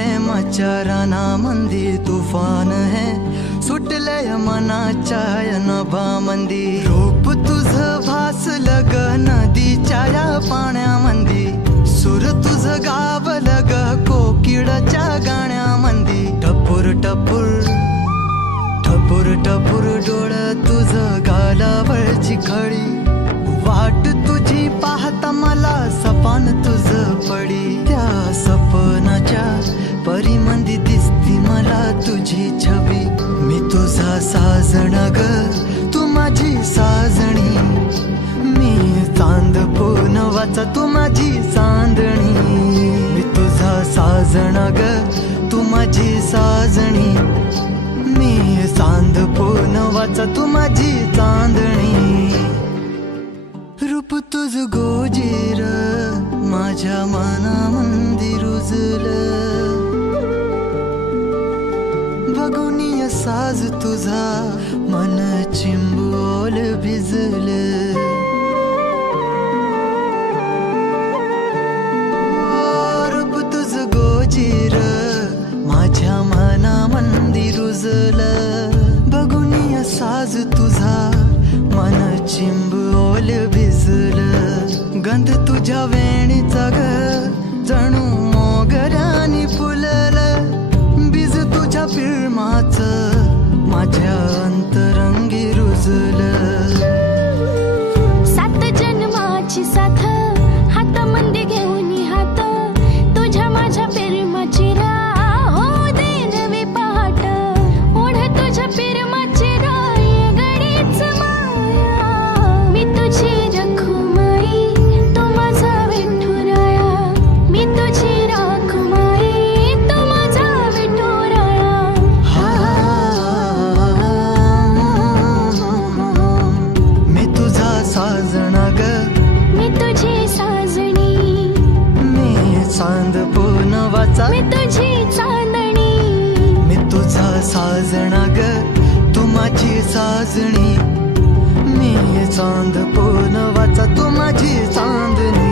प्रेमाच्या रानामंदी तुफान है सुटलय मनाच्या नभामंदी रूप तुझं भासलं ग नदीच्या या पाण्यामंदी सुर तुझं गावलं ग कोकिळच्या गाण्यामंदी टपूर टपूर टपूर टपूर डोळं तुझं गालावरची खळी वाट तुझी पाहता मला सपान तुझं पडी त्या सपनाच्या परिमंदी दिसती मला तुझी छबी मी तुझा साजण ग तू माझी साजणी मी चांद पूनवाचा तू माझी चांदणी मी तुझा साजण ग तू माझी साजणी मी चांद पूनवाचा तू माझी चांदणी रूप तुझ गोजीर माझ्या मनामंदी रुजलं बघुनिय साज तुझा मन चिंबोल भिजलं रूप तुझ गोजीर माझ्या मनामंदी रुजलं बघुनिय साज तुझा मन चिंबोल भिजलं गंध तुझ्या वेणीचा ग जणू मोगऱ्यानी फुललं बीज तुझ्या पिळमाचं माझ्या अंतरंगी रुजलं सात जन्माची साथ हातामंदी घेऊन हात तुझ्या माझ्या प्रेमाची राह हो दे नवी पहाट ओढ तुझ्या प्रेमाची राह गडीच माया मी तुझी रखुमाई तू माझा विठुराया मी तुझी रखुमाई तू माझा विठुराया मी तुझा साजना ग मी तुझी साजणी मी चांद पूनवाचा मी तुझी चांदणी मी तुझा साजना ग तू माझी साजणी मी चांद पूनवाचा तू माझी चांदणी